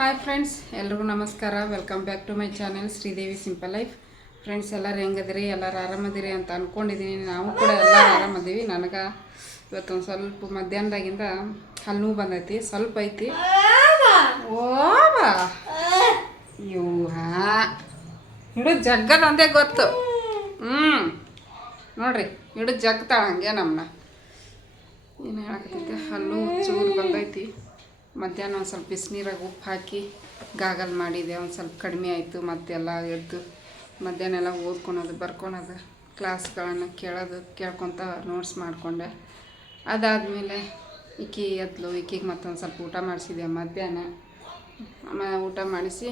Hi friends, ಎಲ್ರಿಗೂ ನಮಸ್ಕಾರ. Welcome back to my channel Sridevi simple life. Friends, ಎಲ್ಲರೂ ಹೆಂಗದಿರಿ? ಎಲ್ಲರೂ ಆರಾಮದಿರಿ ಅಂತ ಅಂದ್ಕೊಂಡಿದ್ದೀನಿ. ನಾವು ಕೂಡ ಎಲ್ಲರೂ ಆರಾಮದೀವಿ. ನನಗೆ ಇವತ್ತೊಂದು ಸ್ವಲ್ಪ ಮಧ್ಯಾಹ್ನದಾಗಿಂದ ಹಲ್ಲು ನೋವು ಬಂದೈತಿ, ಸ್ವಲ್ಪ ಐತಿ. ಓವಾ ಇವು ಹಿಡಿದು ಜಗ್ಗದ ಅಂದೇ ಗೊತ್ತು. ನೋಡ್ರಿ, ಹಿಡಿದು ಜಗ್ತಾಳ ಹಂಗೆ ನಮ್ಮನ್ನ. ಏನು ಹೇಳಕತ್ತೈತೆ, ಹಲ್ಲು ಚೂರು ಬಂದೈತಿ. ಮಧ್ಯಾಹ್ನ ಒಂದು ಸ್ವಲ್ಪ ಬಿಸಿನೀರಾಗ ಉಪ್ಪು ಹಾಕಿ ಗಾಗಲ್ ಮಾಡಿದೆ. ಒಂದು ಸ್ವಲ್ಪ ಕಡಿಮೆ ಆಯಿತು. ಮತ್ತೆಲ್ಲ ಎದ್ದು ಮಧ್ಯಾಹ್ನ ಎಲ್ಲ ಓದ್ಕೊಳೋದು, ಬರ್ಕೊಳೋದು, ಕ್ಲಾಸ್ಗಳನ್ನು ಕೇಳ್ಕೊತ ನೋಟ್ಸ್ ಮಾಡಿಕೊಂಡೆ. ಅದಾದಮೇಲೆ ಈಕಿ ಎದ್ಲು. ಈಕಿಗೆ ಮತ್ತೊಂದು ಸ್ವಲ್ಪ ಊಟ ಮಾಡಿಸಿದೆ ಮಧ್ಯಾಹ್ನ. ಊಟ ಮಾಡಿಸಿ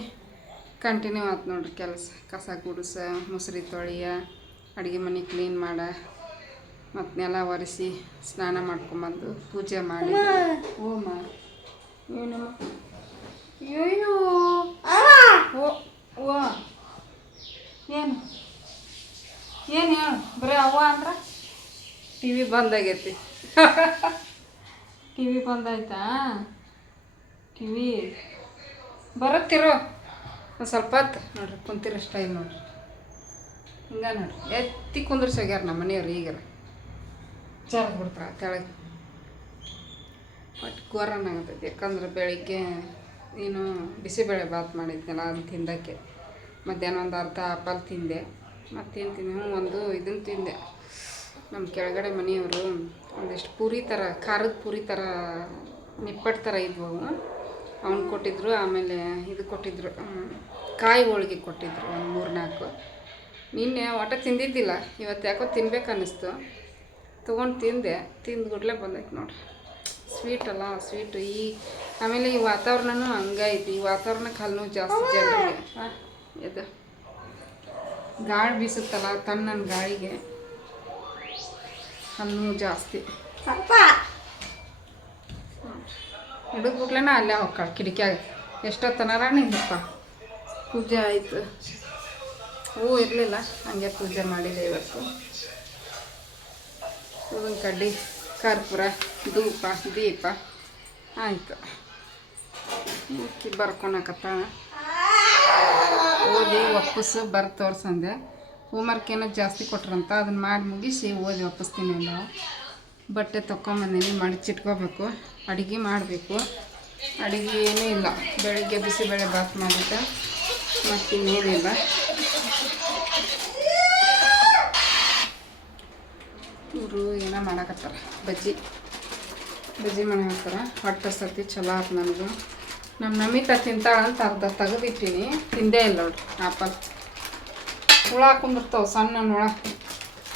ಕಂಟಿನ್ಯೂ ಆಯ್ತು ನೋಡ್ರಿ ಕೆಲಸ. ಕಸ ಗುಡಿಸ, ಮುಸ್ರಿ ತೊಳೆಯ, ಅಡುಗೆ ಮನೆ ಕ್ಲೀನ್ ಮಾಡ, ಮತ್ತು ನೆಲ ಒರೆಸಿ ಸ್ನಾನ ಮಾಡ್ಕೊಂಬಂದು ಪೂಜೆ ಮಾಡಿ. ಓಮ ಏನು ಅಯ್ಯೋ ಓ ಏನು ಏನು ಹೇಳು, ಬರೀ ಅವ್ವ ಅಂದ್ರೆ ಟಿ ವಿ ಬಂದಾಗೈತಿ. ಟಿ ವಿ ಬಂದಾಯ್ತಾ? ಟಿ ವಿ ಬರುತ್ತಿರೋ ಒಂದು ಸ್ವಲ್ಪ ಹೊತ್ತು ನೋಡ್ರಿ, ಕುಂತಿರೋ ಸ್ಟೈಲ್ ನೋಡ್ರಿ, ಹಿಂಗೆ ನೋಡ್ರಿ. ಎತ್ತಿ ಕುಂದ್ರಿಸೋಗ್ಯಾರ ನಮ್ಮ ಮನೆಯವ್ರು. ಈಗಾರ ಚಾರ್ಜ್ ಬಿಡ್ತಾರೆ ಕೆಳಗೆ. ಬಟ್ ಗೋರನಾಗತೈತಿ, ಯಾಕಂದ್ರೆ ಬೆಳಿಗ್ಗೆ ನೀನು ಬಿಸಿಬೇಳೆ ಬಾತ್ ಮಾಡಿದ್ನಲ್ಲ, ಅದನ್ನು ತಿಂದಕ್ಕೆ. ಮಧ್ಯಾಹ್ನ ಒಂದು ಅರ್ಧ ಆಪಲ್ ತಿಂದೆ. ಮತ್ತೇನು ತಿಂದೆ, ಒಂದು ಇದನ್ನು ತಿಂದೆ. ನಮ್ಮ ಕೆಳಗಡೆ ಮನೆಯವರು ಒಂದಿಷ್ಟು ಪೂರಿ ಥರ, ಖಾರದ ಪೂರಿ ಥರ ನಿಪ್ಪಟ್ಟು ಥರ ಇದ್ವು. ಅವನು ಕೊಟ್ಟಿದ್ದರು. ಆಮೇಲೆ ಇದು ಕೊಟ್ಟಿದ್ದರು, ಕಾಯಿ ಹೋಳಿಗೆ ಕೊಟ್ಟಿದ್ದರು, ಒಂದು 3-4. ನಿನ್ನೆ ಒಟ್ಟು ತಿಂದಿದ್ದಿಲ್ಲ, ಇವತ್ತು ಯಾಕೋ ತಿನ್ಬೇಕು ಅನ್ನಿಸ್ತು. ತೊಗೊಂಡು ತಿಂದೆ. ತಿಂದ್ಗುಡ್ಲೆ ಬಂದೈತೆ ನೋಡ್ರಿ. ಸ್ವೀಟ್ ಅಲ್ಲ, ಸ್ವೀಟು. ಆಮೇಲೆ ಈ ವಾತಾವರಣನೂ ಹಂಗೈತಿ. ಈ ವಾತಾವರಣಕ್ಕೆ ಹಲ್ಲು ಜಾಸ್ತಿ ಜನರಿಗೆ. ಇದು ಗಾಳಿ ಬೀಸುತ್ತಲ್ಲ, ತಣ್ಣನ ಗಾಳಿಗೆ ಹಲ್ಲು ಜಾಸ್ತಿ. ಹಿಡಿದ್ಬಿಟ್ಲೇನ ಅಲ್ಲೇ ಹೋಗ್ಕಾಳ ಕಿಟಕಿಯಾಗ. ಎಷ್ಟೊತ್ತನಾರ ನಿಂದಪ್ಪ. ಪೂಜೆ ಆಯಿತು. ಹೂ ಇರಲಿಲ್ಲ, ಹಾಗೆ ಪೂಜೆ ಮಾಡಿದೆ ಇವತ್ತು. ಊದಿನ ಕಡ್ಡಿ, ಕರ್ಪೂರ, ಧೂಪ, ದೀಪ ಆಯಿತು. ಬರ್ಕೊಳಕತ್ತಾಳ. ಓದಿ ಒಪ್ಪಿಸು ಬರ್ ತೋರ್ಸಂದೆ. ಹೋಮ್ವರ್ಕ್ ಏನೋ ಜಾಸ್ತಿ ಕೊಟ್ರಂತ, ಅದನ್ನು ಮಾಡಿ ಮುಗಿಸಿ ಓದಿ ಒಪ್ಪಿಸ್ತೀನಿ ಅಲ್ಲ. ಬಟ್ಟೆ ತೊಗೊಂಬಂದಿನಿ, ಮಡಚಿಟ್ಕೋಬೇಕು. ಅಡುಗೆ ಮಾಡಬೇಕು. ಅಡುಗೆ ಏನೂ ಇಲ್ಲ. ಬೆಳಿಗ್ಗೆ ಬಿಸಿಬೇಳೆ ಬಾತ್ ಮಾಡಿದ್ದೆ, ಮತ್ತಿನ್ನೇನಿಲ್ಲ. ಇವರು ಏನೋ ಮಾಡಕತ್ತಾರ, ಬಜ್ಜಿ ಮಾಡಕತ್ತಾರ. ಹೊಟ್ಟೆ ಸತಿ ಚಲೋ ಆಯ್ತು ನನಗೂ. ನಮ್ಮ ನಮಿತಾ ತಿಂತಾಳಂತ ಅರ್ಧ ತೆಗೆದಿಟ್ಟೀನಿ, ತಿಂದೇ ಇಲ್ಲ ನೋಡ್ರಿ. ಆಪಲ್ ಹುಳ ಹಾಕೊಂಡ್ಬಿಡ್ತಾವೆ, ಸಣ್ಣ ಹುಳ.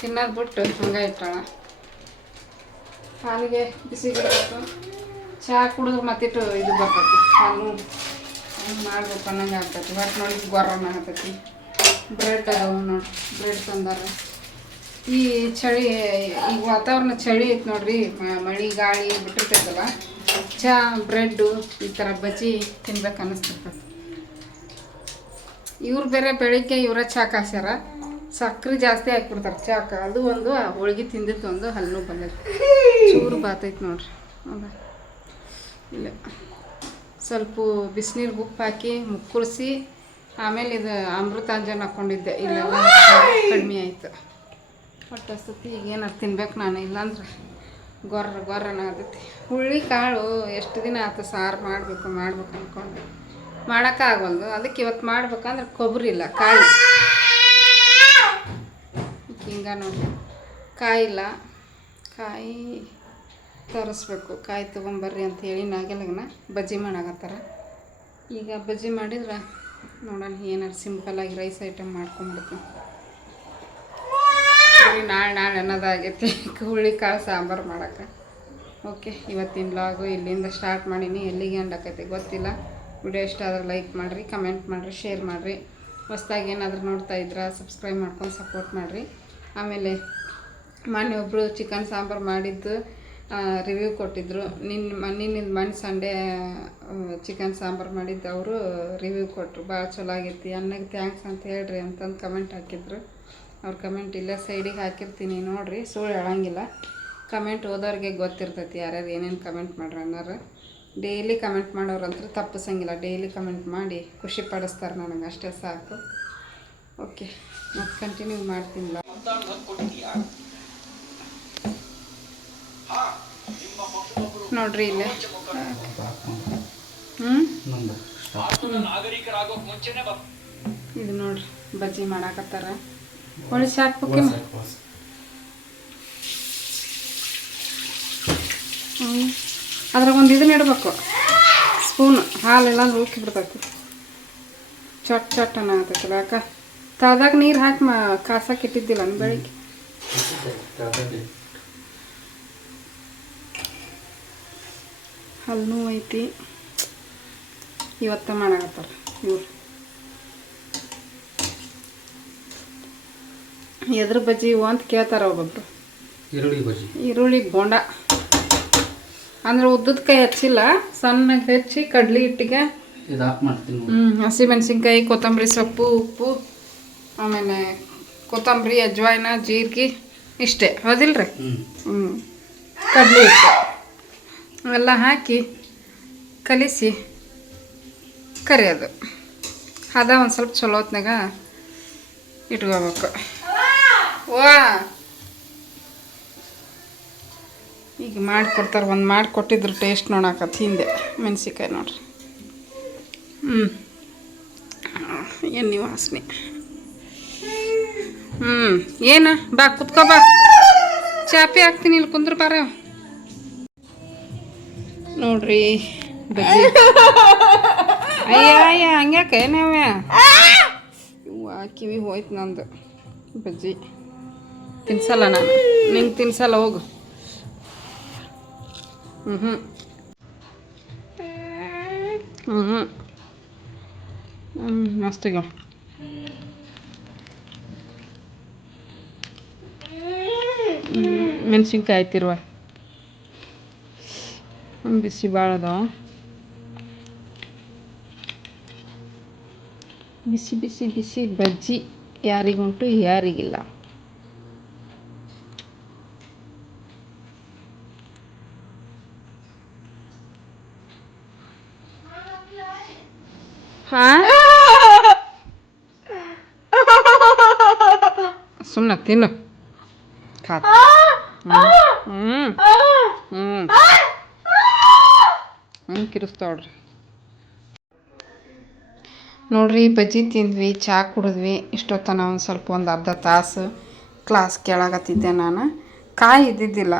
ತಿನ್ನೋದು ಬಿಟ್ಟು ಹಂಗೆ ಇಟ್ಟಾಳ. ಹಾಲಿಗೆ ಬಿಸಿಗಿಡಬೇಕು. ಚಹಾ ಕುಡಿದ್ರೆ ಮತ್ತಿಟ್ಟು ಇದು ಬರ್ತೈತಿ, ಹಾಲು ಹಂಗೆ ಮಾಡ್ಬೇಕು ಅನ್ನಂಗೆ ಆಗ್ತೈತಿ. ಬಟ್ ನೋಡಿ ಗೊರ್ರನ್ನ ಆಗತೈತಿ. ಬ್ರೆಡ್ ಅದಾವ ನೋಡಿ, ಬ್ರೆಡ್ ತಂದಾರ. ಈ ಚಳಿ, ಈಗ ವಾತಾವರಣ ಚಳಿ ಐತೆ ನೋಡ್ರಿ. ಮಳೆ ಗಾಳಿ ಬಿಟ್ಟಿರ್ತೈತಲ್ಲ, ಚಹಾ, ಬ್ರೆಡ್ಡು, ಈ ಥರ ಬಜ್ಜಿ ತಿನ್ಬೇಕು ಅನ್ನಿಸ್ತಿರ್ತೈತಿ. ಇವ್ರು ಬೇರೆ ಬೆಳಿಗ್ಗೆ ಇವರ ಚಹಾ ಕಾಸ್ಯಾರ, ಸಕ್ಕರೆ ಜಾಸ್ತಿ ಹಾಕ್ಬಿಡ್ತಾರೆ ಚಾಕ. ಅದು ಒಂದು, ಹೋಳ್ಗೆ ತಿಂದಿತ್ತು ಒಂದು, ಹಲ್ಲು ಬಂದೈತಿ. ಚೂರು ಬಾತೈತಿ ನೋಡ್ರಿ. ಹೌದಾ? ಇಲ್ಲ, ಸ್ವಲ್ಪ ಬಿಸಿನೀರಿಗೆ ಉಪ್ಪು ಹಾಕಿ ಮುಕ್ಕುಳಿಸಿ ಆಮೇಲೆ ಇದು ಅಮೃತಾಂಜನ್ ಹಾಕ್ಕೊಂಡಿದ್ದೆ. ಇಲ್ಲೆಲ್ಲ ಕಡಿಮೆ ಆಯಿತು. ಹೊಟ್ಟೆ ಹಸ್ತತಿ. ಈಗ ಏನಾರು ತಿನ್ಬೇಕು ನಾನು, ಇಲ್ಲಾಂದ್ರೆ ಗೊರ್ರನಾಗತೈತಿ. ಹುಳ್ಳಿ ಕಾಳು ಎಷ್ಟು ದಿನ ಆಯ್ತು ಸಾರು ಮಾಡಬೇಕು ಅಂದ್ಕೊಂಡು ಮಾಡೋಕ್ಕಾಗಲ್ದು. ಅದಕ್ಕೆ ಇವತ್ತು ಮಾಡ್ಬೇಕಂದ್ರೆ ಕೊಬ್ಬರಿ ಇಲ್ಲ, ಕಾಯಿ. ಹಿಂಗೆ ನೋಡಿ, ಕಾಯಿ ಇಲ್ಲ. ಕಾಯಿ ತರಿಸ್ಬೇಕು. ಕಾಯಿ ತೊಗೊಂಬರ್ರಿ ಅಂಥೇಳಿ ನಾಗೆಲ್ಲಗನ ಬಜ್ಜಿ ಮಾಡಾಕತ್ತಾರ. ಈಗ ಬಜ್ಜಿ ಮಾಡಿದ್ರೆ ನೋಡೋಣ, ಏನಾರು ಸಿಂಪಲ್ಲಾಗಿ ರೈಸ್ ಐಟಮ್ ಮಾಡ್ಕೊಂಬಿಡ್ತೀನಿ. ನಾಳೆ ಅನ್ನೋದಾಗೈತಿ ಹುಳ್ಳಿ ಕಾಳು ಸಾಂಬಾರು ಮಾಡೋಕ್ಕೆ. ಓಕೆ, ಇವತ್ತಿನ ಬ್ಲಾಗು ಇಲ್ಲಿಂದ ಸ್ಟಾರ್ಟ್ ಮಾಡೀನಿ. ಎಲ್ಲಿಗೆ ಎಂಡಾಕೈತಿ ಗೊತ್ತಿಲ್ಲ. ವಿಡಿಯೋ ಇಷ್ಟ ಆದ್ರೆ ಲೈಕ್ ಮಾಡಿರಿ, ಕಮೆಂಟ್ ಮಾಡಿರಿ, ಶೇರ್ ಮಾಡಿರಿ. ಹೊಸ್ದಾಗಿ ಏನಾದರೂ ನೋಡ್ತಾ ಇದ್ರೆ ಸಬ್ಸ್ಕ್ರೈಬ್ ಮಾಡ್ಕೊಂಡು ಸಪೋರ್ಟ್ ಮಾಡಿರಿ. ಆಮೇಲೆ ಮೊನ್ನೆ ಒಬ್ಬರು ಚಿಕನ್ ಸಾಂಬಾರು ಮಾಡಿದ್ದು ರಿವ್ಯೂ ಕೊಟ್ಟಿದ್ದರು. ಮೊನ್ನೆ ಸಂಡೇ ಚಿಕನ್ ಸಾಂಬಾರು ಮಾಡಿದ್ದು ಅವರು ರಿವ್ಯೂ ಕೊಟ್ಟರು. ಭಾಳ ಚಲೋ ಆಗೈತಿ, ಅನ್ನಕ್ಕೆ ಥ್ಯಾಂಕ್ಸ್ ಅಂತ ಹೇಳ್ರಿ ಅಂತಂದು ಕಮೆಂಟ್ ಹಾಕಿದ್ರು. ಅವ್ರ ಕಮೆಂಟ್ ಇಲ್ಲೇ ಸೈಡಿಗೆ ಹಾಕಿರ್ತೀನಿ ನೋಡಿರಿ, ಸುಳ್ಳು ಹೇಳಂಗಿಲ್ಲ. ಕಮೆಂಟ್ ಓದೋರಿಗೆ ಗೊತ್ತಿರ್ತೈತಿ ಯಾರ್ಯಾರು ಏನೇನು ಕಮೆಂಟ್ ಮಾಡ್ರಿ ಅನ್ನೋರು. ಡೈಲಿ ಕಮೆಂಟ್ ಮಾಡೋರಂತೂ ತಪ್ಪಿಸಂಗಿಲ್ಲ. ಡೈಲಿ ಕಮೆಂಟ್ ಮಾಡಿ ಖುಷಿ ಪಡಿಸ್ತಾರೆ ನನಗೆ, ಅಷ್ಟೇ ಸಾಕು. ಓಕೆ, ಮತ್ತೆ ಕಂಟಿನ್ಯೂ ಮಾಡ್ತೀನಿಲ್ಲ ನೋಡ್ರಿ ಇಲ್ಲಿ. ಇದು ನೋಡ್ರಿ ಬಜ್ಜಿ ಮಾಡಾಕತ್ತಾರ. ಹೊಳಿಸಿ ಹಾಕ್ಬೇಕಿಲ್ಲ. ಅದ್ರಾಗ ಒಂದು ಇದನ್ನ ಇಡಬೇಕು, ಸ್ಪೂನ್ ಹಾಲೆಲ್ಲ ಅಂದ್ರೆ ಉಕ್ಕಿ ಬಿಡ್ತೈತಿ. ಚಟ್ ಚಟ್ ಅನ್ನತೈತಿಲ್ಲ. ಯಾಕೆ ತಳದಾಗ ನೀರು ಹಾಕಿ ಕಾಸಕ್ಕೆ ಇಟ್ಟಿದ್ದಿಲ್ಲ ಬೆಳಿಗ್ಗೆ. ಹಲ್ಲು ಐತಿ. ಇವತ್ತ ಮಾಡಾಕತ್ತಾರ ಇವ್ರು. ಎದ್ರ ಬಜ್ಜಿ ಇವು ಅಂತ ಕೇಳ್ತಾರ ಒಬ್ಬೊಬ್ರು. ಈರುಳ್ಳಿ ಬೋಂಡ ಅಂದ್ರೆ ಉದ್ದದಕಾಯಿ ಹಚ್ಚಿಲ್ಲ, ಸಣ್ಣಗೆ ಹೆಚ್ಚಿ ಕಡ್ಲಿ ಹಿಟ್ಟಿಗೆ ಹಸಿಮೆಣಸಿನ್ಕಾಯಿ, ಕೊತ್ತಂಬರಿ ಸೊಪ್ಪು, ಉಪ್ಪು, ಆಮೇಲೆ ಕೊತ್ತಂಬರಿ, ಅಜ್ವಾಯಿನ, ಜೀರಿಗೆ ಇಷ್ಟೇ. ಹೌದಿಲ್ರಿ? ಕಡ್ಲಿ ಹಿಟ್ಟು ಅವೆಲ್ಲ ಹಾಕಿ ಕಲಿಸಿ ಕರಿಯೋದು. ಅದ ಒಂದು ಸ್ವಲ್ಪ ಚಲೋ ಹೊತ್ನಾಗ ಇಟ್ಕೋಬೇಕು. ವಾ ಈಗ ಮಾಡಿಕೊಡ್ತಾರೆ. ಒಂದು ಮಾಡಿಕೊಟ್ಟಿದ್ರು ಟೇಸ್ಟ್ ನೋಡಾಕತ್ತು ಹಿಂದೆ. ಮೆಣಸಿನ್ಕಾಯಿ ನೋಡ್ರಿ. ಎಣ್ಣೆ ವಾಸನೆ. ಏನು ಬಾ ಕುತ್ಕೋ ಬಾ, ಚಾಪಿ ಹಾಕ್ತೀನಿ ಇಲ್ಲಿ ಕುಂದ್ರ ಬಾರ. ನೋಡ್ರಿ ಬಜ್ಜಿ. ಅಯ್ಯ ಹಂಗ್ಯಾಕೆ ನಾವ್ಯ ಇವ ಕಿವಿ ಹೋಯ್ತು ನಂದು. ಬಜ್ಜಿ ತಿನ್ಸಲ್ಲ ನಾನು, ನಿಂಗೆ ತಿನ್ಸಲ್ಲ, ಹೋಗು. ಮಸ್ತಿಗ ಮೆಣಸಿನ್ಕಾಯಿ ಆಯ್ತಿರುವ ಬಿಸಿ ಭಾಳ ಅದಾವ. ಬಿಸಿ ಬಿಸಿ ಬಿಸಿ ಬಜ್ಜಿ ಯಾರಿಗುಂಟು ಯಾರಿಗಿಲ್ಲ. ಸುಮ್ಮನೆ ತಿನ್ನು. ಕಿರಿಸ್ತಾವ್ರಿ. ನೋಡ್ರಿ ಬಜ್ಜಿ ತಿಂದ್ವಿ, ಚಹಾ ಕುಡಿದ್ವಿ. ಇಷ್ಟೊತ್ತ ನಾವು ಒಂದು ಅರ್ಧ ತಾಸು ಕ್ಲಾಸ್ ಕೇಳಾಕತ್ತಿದ್ದೆ ನಾನು. ಕಾಯಿ ಇದ್ದಿದ್ದಿಲ್ಲ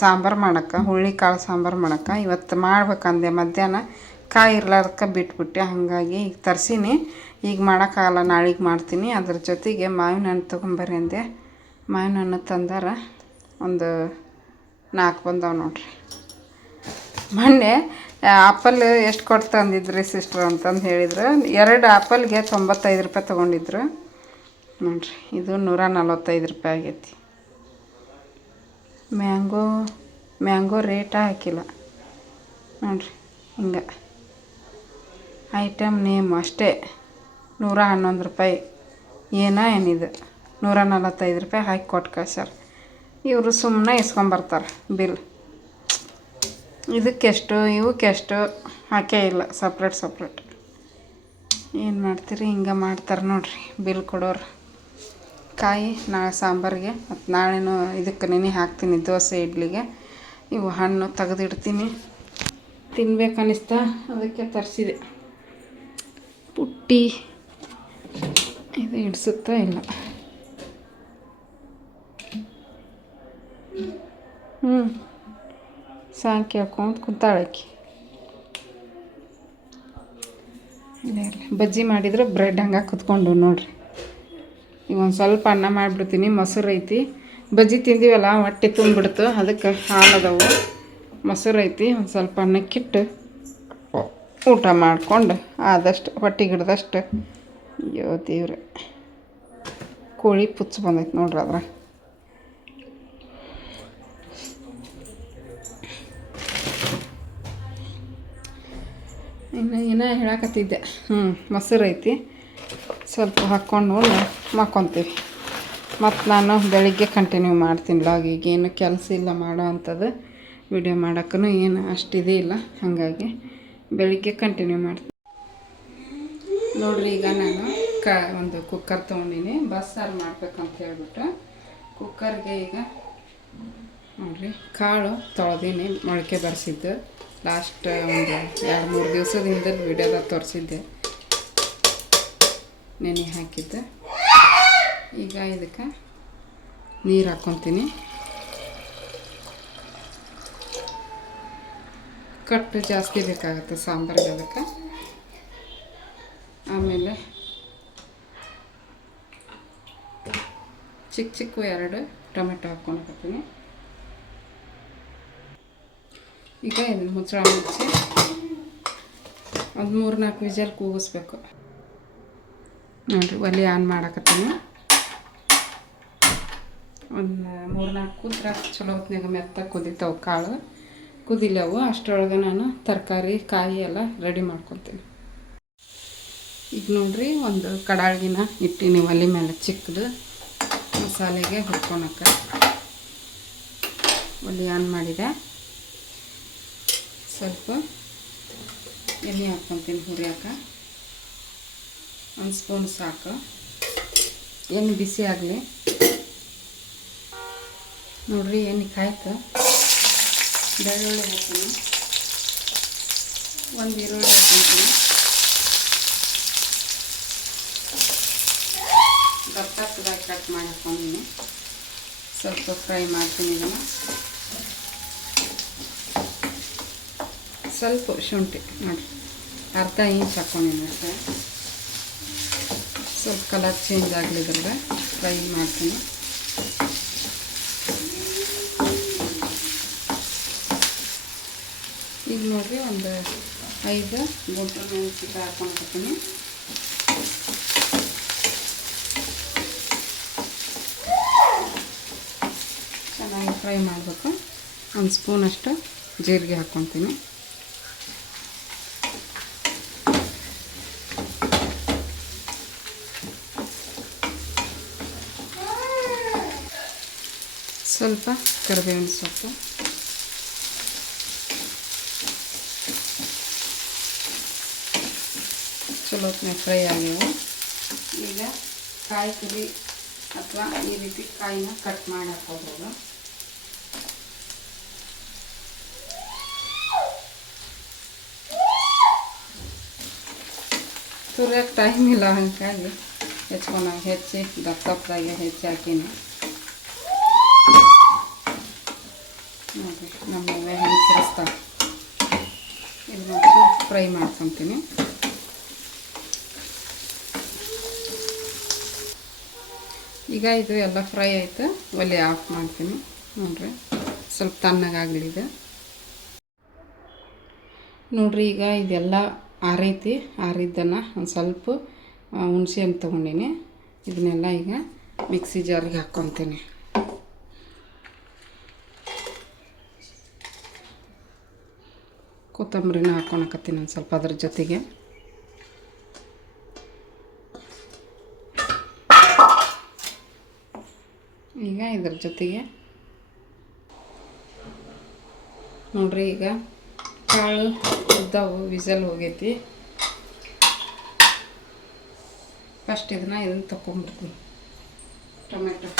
ಸಾಂಬಾರು ಮಾಡೋಕ್ಕೆ, ಹುಳ್ಳಿ ಕಾಳು ಸಾಂಬಾರು ಮಾಡೋಕ್ಕೆ. ಇವತ್ತು ಮಾಡ್ಬೇಕಂದೆ ಮಧ್ಯಾಹ್ನ, ಕಾಯಿ ಇರ್ಲಾರ್ದಕ್ಕೆ ಬಿಟ್ಬಿಟ್ಟೆ. ಹಾಗಾಗಿ ಈಗ ತರಿಸೀನಿ. ಈಗ ಮಾಡೋಕ್ಕಾಗಲ್ಲ, ನಾಳೆಗೆ ಮಾಡ್ತೀನಿ. ಅದ್ರ ಜೊತೆಗೆ ಮಾವಿನ ಹಣ್ಣು ತೊಗೊಂಬರ್ರಿ ಅಂದೆ. ಮಾವಿನ ಹಣ್ಣು ತಂದಾರ. ಒಂದು 4 ಬಂದವು ನೋಡ್ರಿ. ಮೊನ್ನೆ ಆಪಲ್ ಎಷ್ಟು ಕೊಟ್ಟು ತಂದಿದ್ರಿ ಸಿಸ್ಟ್ರ್ ಅಂತಂದು ಹೇಳಿದ್ರು. 2 ಆಪಲ್ಗೆ 95 ರೂಪಾಯಿ ತೊಗೊಂಡಿದ್ರು ನೋಡ್ರಿ. ಇದು 145 ರೂಪಾಯಿ ಆಗೈತಿ. ಮ್ಯಾಂಗೋ ರೇಟ ಹಾಕಿಲ್ಲ ನೋಡ್ರಿ. ಹಿಂಗೆ ಐಟಮ್ ನೇಮ್ ಅಷ್ಟೇ 111 ರೂಪಾಯಿ. ಏನಿದು 145 ರೂಪಾಯಿ ಹಾಕಿ ಕೊಟ್ಟು ಕಳ್ಸ್ಯಾರ. ಇವರು ಸುಮ್ಮನೆ ಇಸ್ಕೊಂಬರ್ತಾರೆ ಬಿಲ್. ಇದಕ್ಕೆಷ್ಟು ಇವಕ್ಕೆಷ್ಟು ಹಾಕೇ ಇಲ್ಲ, ಸಪ್ರೇಟ್. ಏನು ಮಾಡ್ತೀರಿ, ಹಿಂಗೆ ಮಾಡ್ತಾರೆ ನೋಡ್ರಿ ಬಿಲ್ ಕೊಡೋರು. ಕಾಯಿ ನಾಳೆ ಸಾಂಬಾರಿಗೆ, ಮತ್ತು ನಾಳೆನೂ ಇದಕ್ಕೆ ನೆನೆ ಹಾಕ್ತೀನಿ ದೋಸೆ ಇಡ್ಲಿಗೆ. ಇವು ಹಣ್ಣು ತೆಗೆದಿಡ್ತೀನಿ. ತಿನ್ಬೇಕನ್ನಿಸ್ತಾ ಅದಕ್ಕೆ ತರಿಸಿದೆ. ಪುಟ್ಟಿ ಇದು ಹಿಡ್ಸುತ್ತಾ ಇಲ್ಲ. ಸಾಂಗ್ ಕೇಳ್ಕೊಂಡು ಕುಂತಾಳಕಿ. ಬಜ್ಜಿ ಮಾಡಿದ್ರೆ ಬ್ರೆಡ್ ಹಂಗೆ ಕುತ್ಕೊಂಡು ನೋಡ್ರಿ. ಈಗ ಒಂದು ಸ್ವಲ್ಪ ಅನ್ನ ಮಾಡಿಬಿಡ್ತೀನಿ. ಮೊಸರು ಐತಿ. ಬಜ್ಜಿ ತಿಂದೀವಲ್ಲ ಹೊಟ್ಟೆ ತುಂಬಿಡ್ತು, ಅದಕ್ಕೆ ಹಾಲದವು. ಮೊಸರು ಐತಿ, ಒಂದು ಸ್ವಲ್ಪ ಅನ್ನಕ್ಕಿಟ್ಟು ಊಟ ಮಾಡಿಕೊಂಡು ಆದಷ್ಟು ಹೊಟ್ಟೆಗೆ ಹಿಡ್ದಷ್ಟು. ಅಯ್ಯೋ ದೇವ್ರೆ, ಕೋಳಿ ಪುಚ್ಚು ಬಂದೈತೆ ನೋಡ್ರಿ ಅದ್ರ. ಏನೋ ಹೇಳಕತ್ತಿದ್ದೆ. ಮೊಸರು ಐತಿ, ಸ್ವಲ್ಪ ಹಾಕ್ಕೊಂಡು ಮಕ್ಕೊತೀವಿ. ಮತ್ತು ನಾನು ಬೆಳಿಗ್ಗೆ ಕಂಟಿನ್ಯೂ ಮಾಡ್ತೀನಿ ಲಾಗ್. ಈಗೇನು ಕೆಲಸ ಇಲ್ಲ ಮಾಡೋ ಅಂಥದ್ದು. ವಿಡಿಯೋ ಮಾಡೋಕ್ಕೂ ಏನು ಅಷ್ಟಿದೆ ಇಲ್ಲ, ಹಾಗಾಗಿ ಬೆಳಿಗ್ಗೆ ಕಂಟಿನ್ಯೂ ಮಾಡ್ತೀನಿ. ನೋಡಿರಿ, ಈಗ ನಾನು ಒಂದು ಕುಕ್ಕರ್ ತೊಗೊಂಡಿನಿ ಬಸ್ಸಾರು ಮಾಡ್ಬೇಕಂತ ಹೇಳ್ಬಿಟ್ಟು. ಕುಕ್ಕರ್ಗೆ ಈಗ ನೋಡಿರಿ ಕಾಳು ತೊಳೆದೀನಿ, ಮೊಳಕೆ ಬರೆಸಿದ್ದು. ಲಾಸ್ಟ್ ಒಂದು 2-3 ದಿವಸದ ಹಿಂದೆ ವಿಡಿಯೋದಾಗ ತೋರಿಸಿದ್ದೆ, ನೆನೆ ಹಾಕಿದ್ದೆ. ಈಗ ಇದಕ್ಕೆ ನೀರು ಹಾಕ್ಕೊತೀನಿ. ಕಟ್ಟು ಜಾಸ್ತಿ ಬೇಕಾಗುತ್ತೆ ಸಾಂಬಾರಿಗೆ, ಅದಕ್ಕೆ. ಆಮೇಲೆ ಚಿಕ್ಕ ಚಿಕ್ಕ 2 ಟೊಮೆಟೊ ಹಾಕ್ಕೊಳಕತ್ತೀನಿ. ಈಗ ಇದನ್ನು ಮುಚ್ಚಳ ಮುಚ್ಚಿ ಒಂದು 3-4 ವಿಜಲ್ ಕೂಗಿಸ್ಬೇಕು. ನೋಡಿರಿ, ಒಲೆ ಆನ್ ಮಾಡಕತ್ತೀನಿ. ಒಂದು 3-4 ಕೂತ್ರೆ ಚಲೋ ಹೊತ್ನಾಗ ಮೆತ್ತಗೆ ಕುದಿತಾವೆ ಕಾಳು. ಕುದಿಲವು ಅಷ್ಟರೊಳಗೆ ನಾನು ತರಕಾರಿ ಕಾಯಿ ಎಲ್ಲ ರೆಡಿ ಮಾಡ್ಕೊತೀನಿ. ಈಗ ನೋಡಿರಿ, ಒಂದು ಕಡಾಳಿನ ಇಟ್ಟಿನಿ ಒಲೆ ಮೇಲೆ ಚಿಕ್ಕದು ಮಸಾಲೆಗೆ ಹುರ್ಕೊಳಕ್ಕೆ. ಒಲೆ ಆನ್ ಮಾಡಿದೆ. ಸ್ವಲ್ಪ ಎಣ್ಣೆ ಹಾಕ್ಕೊತೀನಿ ಹುರಿಯೋಕೆ. 1 ಸ್ಪೂನ್ ಸಾಕು. ಎಣ್ಣೆ ಬಿಸಿ ಆಗಲಿ. ನೋಡಿರಿ, ಎಣ್ಣೆ ಕಾಯ್ತು. ಬೆಳ್ಳುಳ್ಳಿ ಹಾಕ್ತೀನಿ, 1 ಈರುಳ್ಳಿ ಹಾಕ್ಕೊತೀನಿ. ದಪ್ಪದಾಗಿ ಕಟ್ ಮಾಡಿ ಹಾಕ್ಕೊಂಡಿನಿ. ಸ್ವಲ್ಪ ಫ್ರೈ ಮಾಡ್ತೀನಿ ಇದನ್ನು. ಸ್ವಲ್ಪ ಶುಂಠಿ ನೋಡಿ, ಅರ್ಧ ಇಂಚ್ ಹಾಕ್ಕೊಂಡಿನಿ ಅಷ್ಟೇ. ಸ್ವಲ್ಪ ಕಲರ್ ಚೇಂಜ್ ಆಗಲಿದ್ರೆ ಫ್ರೈ ಮಾಡ್ತೀನಿ. ಈಗ ನೋಡಿರಿ, ಒಂದು 5 ಗುಂಟೂರು ಮೆಣಸಿನ್ಕಾಯಿ ಹಾಕ್ಕೊಳ್ತೀನಿ. ಚೆನ್ನಾಗಿ ಫ್ರೈ ಮಾಡಬೇಕು. 1 ಸ್ಪೂನಷ್ಟು ಜೀರಿಗೆ ಹಾಕ್ಕೊತೀನಿ. ಸ್ವಲ್ಪ ಕರಿಬೇವಿನ ಸೊಪ್ಪು, ಚಲೋ ಫ್ರೈ ಆಗ್ಯಾವ. ಈಗ ಕಾಯಿ ತುರಿ ಅಥವಾ ಈ ರೀತಿ ಕಾಯಿನ ಕಟ್ ಮಾಡಿ ಹಾಕೋಬೋದು. ತುರಿಯೋಕೆ ಟೈಮ್ ಇಲ್ಲ, ಹಾಗಾಗಿ ಹೆಚ್ಚಿ ದಪ್ಪದಾಗೆ ಹೆಚ್ಚಿ ಹಾಕೀನಿ. ನೋಡಿರಿ, ನಮ್ಮವೆ ಹೆಂಗೆ ತಿರ್ಸ್ತಾವೆ. ಇದನ್ನ ಫ್ರೈ ಮಾಡ್ಕೊತೀನಿ. ಈಗ ಇದು ಎಲ್ಲ ಫ್ರೈ ಆಯಿತು, ಒಲೆ ಆಫ್ ಮಾಡ್ತೀನಿ. ನೋಡಿರಿ, ಸ್ವಲ್ಪ ತಣ್ಣಗಾಗಲಿದೆ. ನೋಡಿರಿ, ಈಗ ಇದೆಲ್ಲ ಆರೈತಿ. ಆರಿದ್ದನ್ನು ಒಂದು ಸ್ವಲ್ಪ ಹುಣಸೆ ಹಣ್ಣು ತೊಗೊಂಡಿನಿ. ಇದನ್ನೆಲ್ಲ ಈಗ ಮಿಕ್ಸಿ ಜಾರಿಗೆ ಹಾಕ್ಕೊತೀನಿ. ಕೊತ್ತಂಬರಿನ ಹಾಕ್ಕೊಳಕತ್ತೀನಿ ಒಂದು ಸ್ವಲ್ಪ ಅದ್ರ ಜೊತೆಗೆ. ಈಗ ಇದ್ರ ಜೊತೆಗೆ ನೋಡಿರಿ, ಈಗ ಕಾಳು ಉದ್ದವು ವಿಸಲ್ ಹೋಗೈತಿ. ಫಸ್ಟ್ ಇದನ್ನು ತೊಗೊಂಡ್ಬಿಡ್ತೀನಿ. ಟೊಮೆಟೊ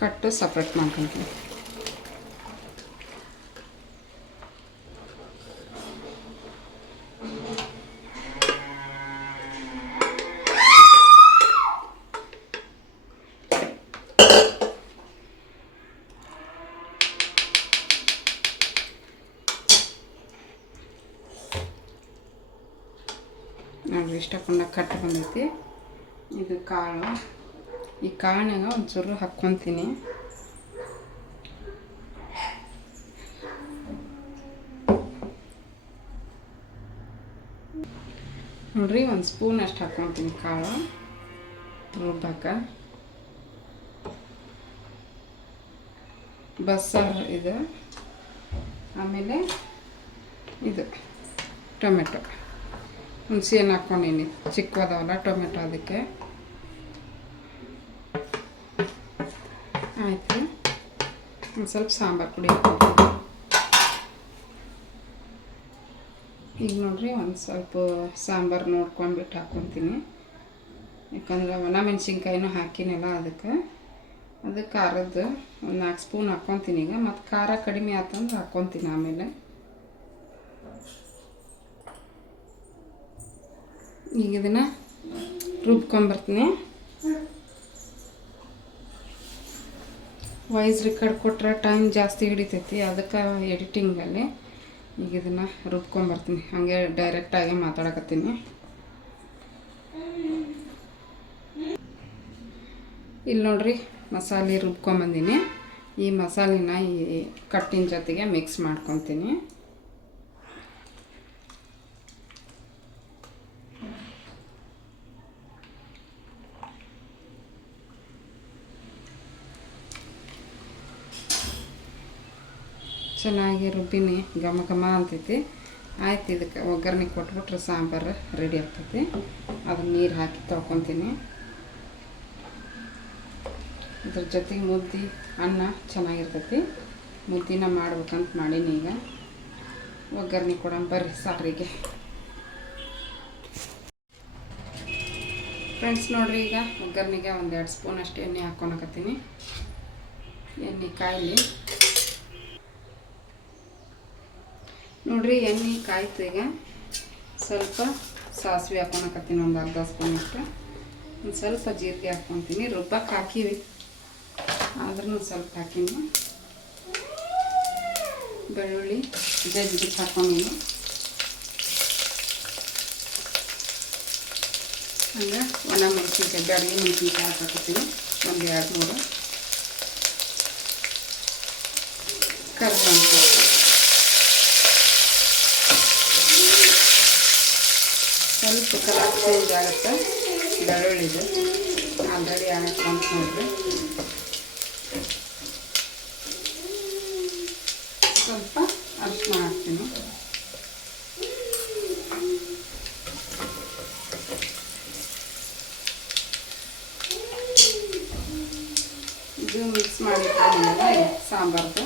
ಕಟ್ಟು ಸಪ್ರೇಟ್ ಮಾಡ್ಕೊತೀನಿ. ನೋಡಿ, ಇಷ್ಟಕ್ಕೊಂಡ ಕಟ್ಟು ಬಂದೈತಿ. ಇದು ಕಾಳು. ಈ ಕಾಳನಾಗ ಒಂಚೂರು ಹಾಕ್ಕೊತೀನಿ. ನೋಡಿರಿ, 1 ಸ್ಪೂನ್ ಅಷ್ಟು ಹಾಕ್ಕೊತೀನಿ ಕಾಳು ರುಬ್ಬಾಕ. ಬಸ್ಸಾರು ಇದು. ಆಮೇಲೆ ಇದು ಟೊಮೆಟೊ, ಹುಣಸೆಹಣ್ಣು ಹಾಕ್ಕೊಂಡೀನಿ, ಚಿಕ್ಕವದವಲ್ಲ ಟೊಮೆಟೊ, ಅದಕ್ಕೆ ಆಯಿತು. ಒಂದು ಸ್ವಲ್ಪ ಸಾಂಬಾರು ಪುಡಿ ಹಾಕ್ತೀನಿ. ಈಗ ನೋಡಿರಿ ಒಂದು ಸ್ವಲ್ಪ ಸಾಂಬಾರು ನೋಡ್ಕೊಂಡ್ಬಿಟ್ಟು ಹಾಕ್ಕೊತೀನಿ, ಯಾಕಂದ್ರೆ ಒಣ ಮೆಣಸಿನ್ಕಾಯಿನೂ ಹಾಕಿನಲ್ಲ, ಅದಕ್ಕೆ ಖಾರದ್ದು ಒಂದು 4 ಸ್ಪೂನ್ ಹಾಕ್ಕೊತೀನಿ. ಈಗ ಮತ್ತು ಖಾರ ಕಡಿಮೆ ಆತಂದ್ರೆ ಹಾಕ್ಕೊತೀನಿ ಆಮೇಲೆ. ಈಗ ಇದನ್ನು ರುಬ್ಕೊಂಬರ್ತೀನಿ. ವಾಯ್ಸ್ ರೆಕಾರ್ಡ್ ಕೊಟ್ಟರೆ ಟೈಮ್ ಜಾಸ್ತಿ ಹಿಡಿತೈತಿ, ಅದಕ್ಕೆ ಎಡಿಟಿಂಗಲ್ಲಿ ಈಗ ಇದನ್ನು ರುಬ್ಕೊಂಬರ್ತೀನಿ. ಹಾಗೆ ಡೈರೆಕ್ಟಾಗಿ ಮಾತಾಡಕತ್ತೀನಿ. ಇಲ್ಲಿ ನೋಡ್ರಿ ಮಸಾಲೆ ರುಬ್ಕೊಂಬಂದಿನಿ. ಈ ಮಸಾಲೆನ ಈ ಕಟ್ಟಿನ ಜೊತೆಗೆ ಮಿಕ್ಸ್ ಮಾಡ್ಕೊತೀನಿ. ಚೆನ್ನಾಗಿ ರುಬ್ಬಿನಿ, ಘಮ ಘಮ ಅಂತೈತಿ. ಆಯ್ತು, ಇದಕ್ಕೆ ಒಗ್ಗರಣೆ ಕೊಟ್ಬಿಟ್ರೆ ಸಾಂಬಾರು ರೆಡಿ ಆಗ್ತೈತಿ. ಅದನ್ನ ನೀರು ಹಾಕಿ ತೊಳ್ಕೊತೀನಿ. ಇದ್ರ ಜೊತೆಗೆ ಮುದ್ದೆ ಅನ್ನ ಚೆನ್ನಾಗಿರ್ತೈತಿ. ಮುದ್ದಿನ ಮಾಡ್ಬೇಕಂತ ಮಾಡೀನಿ. ಈಗ ಒಗ್ಗರಣೆ ಕೊಡೋಣ ಬರ್ರಿ ಸಾರಿಗೆ. ಫ್ರೆಂಡ್ಸ್ ನೋಡಿರಿ, ಈಗ ಒಗ್ಗರಣೆಗೆ ಒಂದು 2 ಸ್ಪೂನ್ ಅಷ್ಟು ಎಣ್ಣೆ ಹಾಕ್ಕೊಳಕತ್ತೀನಿ. ಎಣ್ಣೆ ಕಾಯಿಲಿ ನೋಡಿರಿ, ಎಣ್ಣೆ ಕಾಯ್ತು. ಈಗ ಸ್ವಲ್ಪ ಸಾಸಿವೆ ಹಾಕ್ಕೊಳಕತ್ತೀನಿ, ಒಂದು ಅರ್ಧ ಸ್ಪೂನ್ ಅಷ್ಟು. ಒಂದು ಸ್ವಲ್ಪ ಜೀರಿಗೆ ಹಾಕ್ಕೊತೀನಿ. ರುಬ್ಬಕ್ಕೆ ಹಾಕಿವಿ, ಆದ್ರೂ ಸ್ವಲ್ಪ ಹಾಕಿನಿ. ಬೆಳ್ಳುಳ್ಳಿ ಜಜ್ಜಿಗೆ ಹಾಕ್ಕೊಂಡಿನಿ. ಹಂಗೆ ಒಣ ಮೆಣಸಿನ್ಕಾಯಿ, ಬ್ಯಾಡಗಿ ಮೆಣಸಿನ್ಕಾಯಿ ಹಾಕತ್ತೀನಿ, ಒಂದು 2-3. ಕರ್ಬೇವು ಸ್ವಲ್ಪ ಕಲರ್ ಚೇಂಜ್ ಆಗುತ್ತೆ. ಬೆಳ್ಳುಳ್ಳಿದು ಆಲ್ರೆಡಿ ಆಗುತ್ತೆ ಅಂತ ನೋಡ್ರಿ. ಸ್ವಲ್ಪ ಅರಿಶಿನ ಹಾಕ್ತೀನಿ. ಇದು ಮಿಕ್ಸ್ ಮಾಡಿಟ್ಕೊಂಡಿಲ್ಲ ಸಾಂಬಾರ್ದು.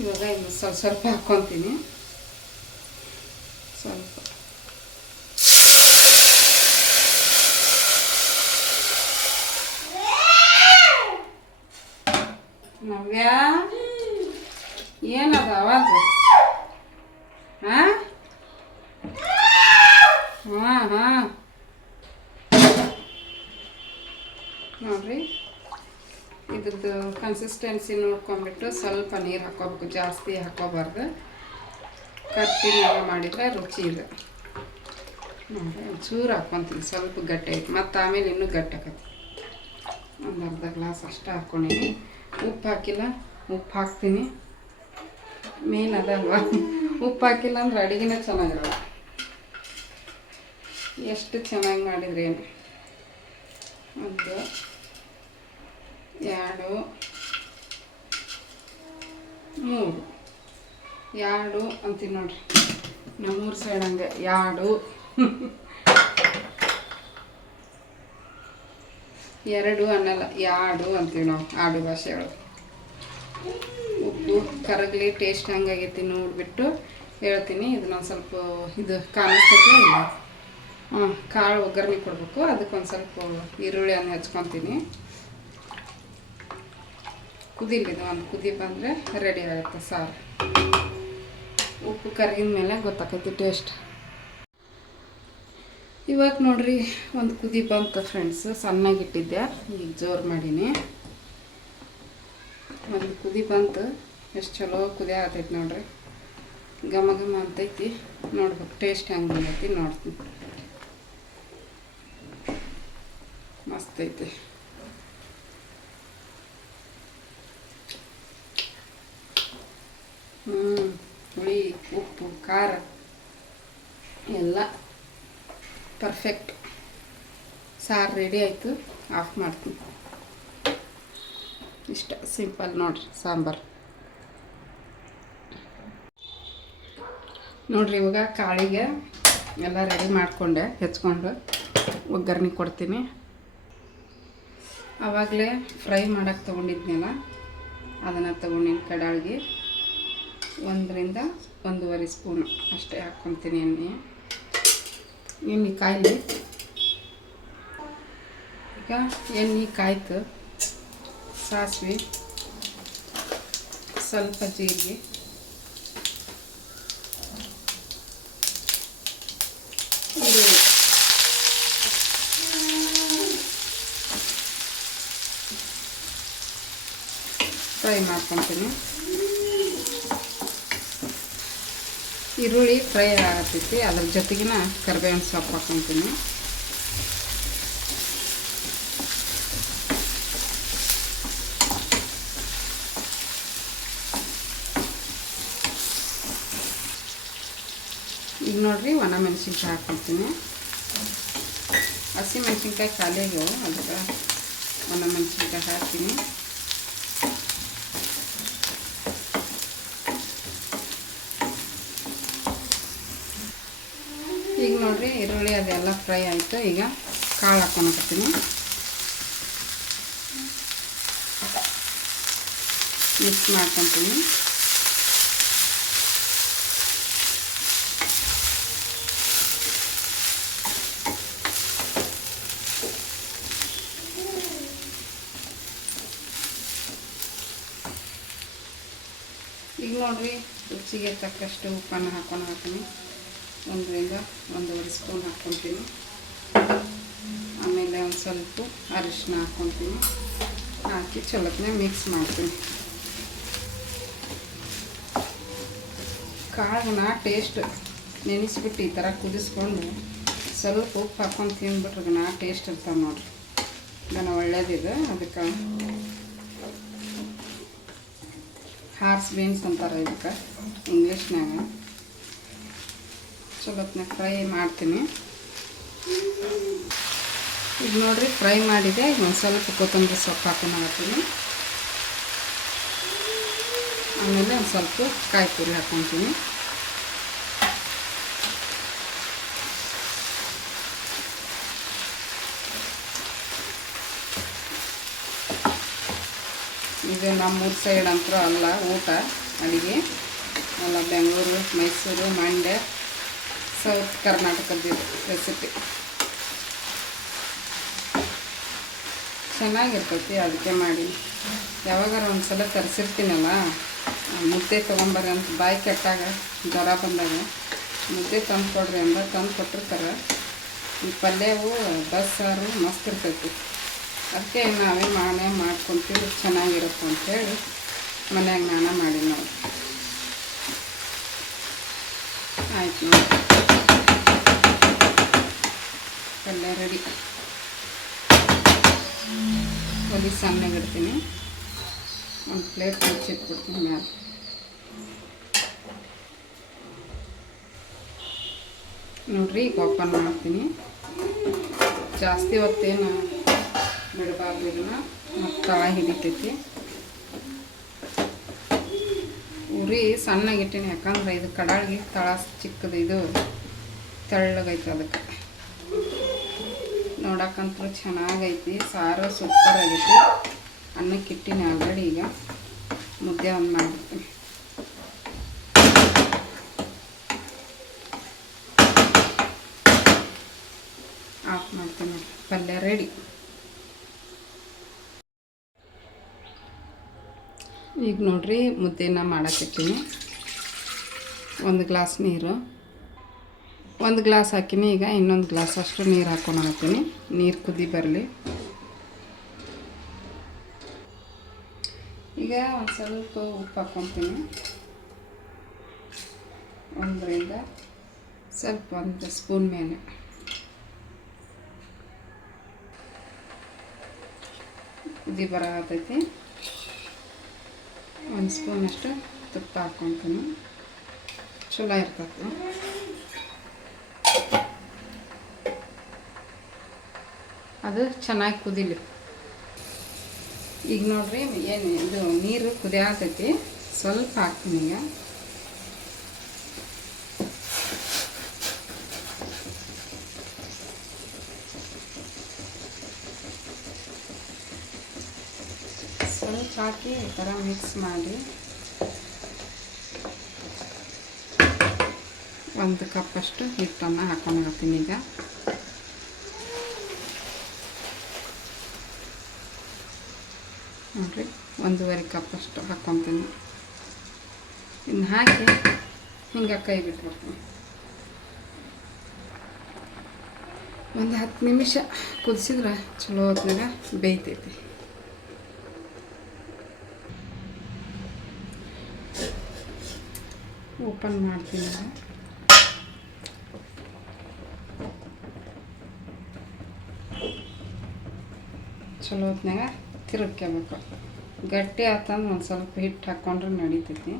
ಇವಾಗ ಇನ್ನು ಸ್ವಲ್ಪ ಹಾಕ್ಕೊತೀನಿ. ಸ್ವಲ್ಪ ನವ್ಯ, ಏನದ ಆವಾಜ್? ಹಾಂ ಹಾಂ ಹಾಂ ನೋಡ್ರಿ, ಇದ್ರದ್ದು ಕನ್ಸಿಸ್ಟೆನ್ಸಿ ನೋಡ್ಕೊಂಡ್ಬಿಟ್ಟು ಸ್ವಲ್ಪ ನೀರು ಹಾಕ್ಕೋಬೇಕು, ಜಾಸ್ತಿ ಹಾಕ್ಕೋಬಾರ್ದು. ಕಟ್ಟಿನಾಗ ಮಾಡಿದರೆ ರುಚಿ ಇದೆ ನೋಡಿರಿ. ಚೂರು ಹಾಕ್ಕೊತೀನಿ, ಸ್ವಲ್ಪ ಗಟ್ಟಿ ಐತಿ, ಮತ್ತು ಆಮೇಲೆ ಇನ್ನೂ ಗಟ್ಟಿ ಆಕತಿ. ಒಂದು ಅರ್ಧ ಗ್ಲಾಸ್ ಅಷ್ಟು ಹಾಕ್ಕೊಂಡಿನಿ. ಉಪ್ಪು ಹಾಕಿಲ್ಲ, ಉಪ್ಪು ಹಾಕ್ತೀನಿ. ಮೇನ್ ಅದಲ್ವ, ಉಪ್ಪು ಹಾಕಿಲ್ಲ ಅಂದ್ರೆ ಅಡುಗೆನೇ ಚೆನ್ನಾಗಿರಲ್ಲ. ಎಷ್ಟು ಚೆನ್ನಾಗಿ ಮಾಡಿದ್ರೇನು. 1 2 3 2 ಅಂತೀನಿ ನೋಡ್ರಿ. ನಮ್ಮೂರು ಸೈಡ್ ಹಂಗೆ 2 2 ಅನ್ನಲ್ಲ, 2 ಅಂತೀವಿ ನಾವು ಆಡು ಭಾಷೆಗಳು. ಉಪ್ಪು ಕರಗಲಿ, ಟೇಸ್ಟ್ ಹೆಂಗಾಗೈತಿ ನೋಡಿಬಿಟ್ಟು ಹೇಳ್ತೀನಿ. ಇದನ್ನೊಂದು ಸ್ವಲ್ಪ ಇದು ಕಾಣಿಸ್ತೈತೆ ಇಲ್ಲ, ಕಾಳು ಒಗ್ಗರಣೆ ಕೊಡಬೇಕು. ಅದಕ್ಕೊಂದು ಸ್ವಲ್ಪ ಈರುಳ್ಳಿ ಅನ್ನು ಹೆಚ್ಕೊತೀನಿ. ಕುದಿಲಿದು ಒಂದು ಕುದಿ ಬಂದರೆ ರೆಡಿ ಆಗುತ್ತೆ ಸಾರು. ಉಪ್ಪು ಕರಗಿದ ಮೇಲೆ ಗೊತ್ತಾಕೈತಿ ಟೇಸ್ಟ್. ಇವಾಗ ನೋಡ್ರಿ ಒಂದು ಕುದಿ ಬಂತು ಫ್ರೆಂಡ್ಸ್. ಸಣ್ಣಗಿಟ್ಟಿದ್ದೆ, ಈಗ ಜೋರು ಮಾಡೀನಿ. ಒಂದು ಕುದಿ ಬಂತು, ಎಷ್ಟು ಚಲೋ ಕುದಿ ಆಗತೈತಿ ನೋಡ್ರಿ. ಘಮ ಘಮ ಅಂತೈತಿ. ನೋಡ್ಬೇಕು ಟೇಸ್ಟ್ ಹೆಂಗೆ ಬಂದೈತಿ ನೋಡ್ತೀನಿ. ಮಸ್ತ್ ಐತಿ. ಹುಳಿ, ಉಪ್ಪು, ಖಾರ ಎಲ್ಲ ಪರ್ಫೆಕ್ಟ್. ಸಾರು ರೆಡಿ ಆಯಿತು, ಆಫ್ ಮಾಡ್ತೀನಿ. ಇಷ್ಟ ಸಿಂಪಲ್ ನೋಡಿರಿ ಸಾಂಬಾರು. ನೋಡಿರಿ ಇವಾಗ ಕಾಳಿಗೆ ಎಲ್ಲ ರೆಡಿ ಮಾಡಿಕೊಂಡೆ, ಹೆಚ್ಕೊಂಡು ಒಗ್ಗರಣೆ ಕೊಡ್ತೀನಿ. ಆವಾಗಲೇ ಫ್ರೈ ಮಾಡೋಕ್ಕೆ ತೊಗೊಂಡಿದ್ನಲ್ಲ, ಅದನ್ನು ತೊಗೊಂಡಿನಿ. ಕಡಾಳಿಗೆ 1ರಿಂದ 1.5 ಸ್ಪೂನು ಅಷ್ಟೇ ಹಾಕ್ಕೊತೀನಿ ಎಣ್ಣೆ ಕಾಯಿಲಿ. ಈಗ ಎಣ್ಣೆ ಕಾಯ್ತು, ಸಾಸಿವೆ, ಸ್ವಲ್ಪ ಜೀರಿಗೆ, ಫ್ರೈ ಮಾಡ್ಕೊತೀನಿ. ಈರುಳ್ಳಿ ಫ್ರೈ ಆಗತ್ತೈತಿ, ಅದ್ರ ಜೊತೆಗಿನ ಕರಿಬೇವಿನ ಸೊಪ್ಪು ಹಾಕ್ಕೊತೀನಿ. ಈಗ ನೋಡಿರಿ ಒಣ ಮೆಣಸಿನ್ಕಾಯಿ ಹಾಕ್ಕೊತೀನಿ. ಹಸಿ ಮೆಣಸಿನ್ಕಾಯಿ ಖಾಲಿ ಆಗ್ಯಾವ, ಅದಕ್ಕೆ ಒಣ ಮೆಣಸಿನ್ಕಾಯಿ ಹಾಕ್ತೀನಿ. ಈಗ ನೋಡಿರಿ ಈರುಳ್ಳಿ ಅದೆಲ್ಲ ಫ್ರೈ ಆಯಿತು. ಈಗ ಕಾಳು ಹಾಕ್ಕೊಳಕತ್ತೀನಿ. ಮಿಕ್ಸ್ ಮಾಡ್ಕೊತೀನಿ. ಈಗ ನೋಡಿರಿ ರುಚಿಗೆ ತಕ್ಕಷ್ಟು ಉಪ್ಪನ್ನು ಹಾಕ್ತೀನಿ. 1ರಿಂದ 1.5 ಸ್ಪೂನ್ ಹಾಕ್ಕೊತೀನಿ. ಆಮೇಲೆ ಒಂದು ಸ್ವಲ್ಪ ಅರಿಶಿನ ಹಾಕ್ಕೊತೀನಿ. ಹಾಕಿ ಚಲೋತ್ನೆ ಮಿಕ್ಸ್ ಮಾಡ್ತೀನಿ. ಕಾಳನ್ನ ಟೇಸ್ಟ್ ನೆನೆಸ್ಬಿಟ್ಟು ಈ ಥರ ಕುದಿಸ್ಕೊಂಡು ಸ್ವಲ್ಪ ಉಪ್ಪು ಹಾಕ್ಕೊಂಡು ತಿಂದ್ಬಿಟ್ರೆ ಟೇಸ್ಟ್ ಇರ್ತಾವೆ ನೋಡಿರಿ. ಇದನ್ನು ಒಳ್ಳೇದಿದೆ. ಅದಕ್ಕೆ ಹಾರ್ಸ್ ಬೀನ್ಸ್ ಅಂತಾರೆ ಇದಕ್ಕೆ ಇಂಗ್ಲೀಷ್ನಾಗ. ಚಲೋತ್ನಾಗ ಫ್ರೈ ಮಾಡ್ತೀನಿ. ಈಗ ನೋಡಿರಿ ಫ್ರೈ ಮಾಡಿದೆ. ಈಗ ಒಂದು ಸ್ವಲ್ಪ ಕೊತ್ತಂಬರಿ ಸೊಪ್ಪು ಹಾಕ್ತೀನಿ. ಆಮೇಲೆ ಒಂದು ಸ್ವಲ್ಪ ಕಾಯಿ ತುರಿ ಹಾಕ್ಕೊತೀನಿ. ಇದು ನಮ್ಮೂರು ಸೈಡ್ ಅಂತೂ ಅಲ್ಲ ಊಟ ಅಡುಗೆ ಎಲ್ಲ, ಬೆಂಗಳೂರು, ಮೈಸೂರು, ಮಂಡ್ಯ, ಸೌತ್ ಕರ್ನಾಟಕದ ರೆಸಿಪಿ ಚೆನ್ನಾಗಿರ್ತೈತಿ. ಅದಕ್ಕೆ ಮಾಡಿ ಯಾವಾಗಾರ ಒಂದು ಸಲ ತರಿಸಿರ್ತೀನಲ್ಲ, ಮುದ್ದೆ ತೊಗೊಂಬರ್ರಿ ಅಂತ ಬಾಯಿ ಕೆಟ್ಟಾಗ ಜ್ವರ ಬಂದಾಗ ಮುದ್ದೆ ತಂದು ಕೊಡ್ರಿ ಅಂದ ತಂದು ಕೊಟ್ಟಿರ್ತಾರೆ. ಈ ಪಲ್ಯವು ಬಸ್ಸಾರು ಮಸ್ತ್ ಇರ್ತೈತಿ. ಅದಕ್ಕೆ ನಾವೇ ಮನೆ ಮಾಡ್ಕೊತೀವಿ, ಚೆನ್ನಾಗಿರುತ್ತೆ ಅಂಥೇಳಿ ಮನ್ಯಾಗ ನಾನೇ ಮಾಡಿ ನೋಡಿ. ಆಯ್ತು ನೋಡಿ, ಪಲ್ಯ ರೆಡಿ. ಒಲಿ ಸಣ್ಣಗೆ ಇಡ್ತೀನಿ. ಒಂದು ಪ್ಲೇಟ್ ಮುಚ್ಚಿಟ್ಬಿಡ್ತೀನಿ ಮ್ಯಾಲೆ. ನೋಡಿರಿ ಈಗ ಓಪನ್ ಮಾಡ್ತೀನಿ. ಜಾಸ್ತಿ ಹೊತ್ತೇನು ಬಿಡಬಾರ್ದು, ಇದನ್ನು ಮತ್ತು ತಳ ಹಿಡಿತೈತಿ. ಉರಿ ಸಣ್ಣಗಿಟ್ಟಿನಿ, ಯಾಕಂದ್ರೆ ಇದು ಕಡಾಳಿಗೆ ತಳ ಚಿಕ್ಕದು, ಇದು ತೆಳ್ಳಗೈತಿ. ಅದಕ್ಕೆ ನೋಡಕ್ಕಂತೂ ಚೆನ್ನಾಗೈತಿ. ಸಾರು ಸೂಪರ್ ಆಗೈತಿ. ಅನ್ನಕ್ಕೆ ಇಟ್ಟಿನಿ ಆಲ್ರೆಡಿ. ಈಗ ಮುದ್ದೆ ಒಂದು ಮಾಡಿಬಿಡ್ತೀನಿ. ಆಫ್ ಮಾಡ್ತೀನಿ. ಪಲ್ಯ ರೆಡಿ. ಈಗ ನೋಡಿರಿ ಮುದ್ದೆನ ಮಾಡಕ್ಕಿಟ್ಟಿನಿ. 1 ಗ್ಲಾಸ್ ನೀರು, 1 ಗ್ಲಾಸ್ ಹಾಕಿನಿ. ಈಗ ಇನ್ನೊಂದು ಗ್ಲಾಸ್ ಅಷ್ಟು ನೀರು ಹಾಕ್ತೀನಿ. ನೀರು ಕುದಿ ಬರಲಿ. ಈಗ ಒಂದು ಸ್ವಲ್ಪ ಉಪ್ಪು ಹಾಕ್ಕೊತೀನಿ. 1ರಿಂದ ಸ್ವಲ್ಪ 1 ಸ್ಪೂನ್ ಮೇಲೆ. ಕುದಿ ಬರತೈತಿ. 1 ಸ್ಪೂನಷ್ಟು ತುಪ್ಪ ಹಾಕ್ಕೊತೀನಿ. ಚಲೋ ಇರ್ತೈತಿ. ಅದು ಚೆನ್ನಾಗಿ ಕುದಿಲಿ. ಈಗ ನೋಡಿರಿ ಏನು ಇದು ನೀರು ಕುದಿಯಾತೈತಿ, ಸ್ವಲ್ಪ ಹಾಕ್ತೀನಿ ಈಗ. ಸ್ವಲ್ಪ ಹಾಕಿ ಈ ಥರ ಮಿಕ್ಸ್ ಮಾಡಿ 1 ಕಪ್ಪಷ್ಟು ಹಿಟ್ಟನ್ನು ಹಾಕ್ಕೊಂಡ್ತೀನಿ ಈಗ. ನೋಡಿರಿ 1.5 ಕಪ್ಪಷ್ಟು ಹಾಕ್ಕೊತೀನಿ. ಇನ್ನು ಹಾಕಿ ಹಿಂಗೆ ಕೈ ಬಿಟ್ಬಿಡ್ತೀನಿ. ಒಂದು 10 ನಿಮಿಷ ಕುದಿಸಿದ್ರೆ ಚಲೋ ಹೊತ್ನಾಗ ಬೇಯ್ತೈತಿ. ಓಪನ್ ಮಾಡ್ತೀನಿ. ಚಲೋ ಹೊತ್ನಾಗ ತಿರುಗ್ಕೋಬೇಕು. ಗಟ್ಟಿ ಆತಂದ್ರೆ ಒಂದು ಸ್ವಲ್ಪ ಹಿಟ್ಟು ಹಾಕ್ಕೊಂಡ್ರೆ ನಡೀತೈತಿ.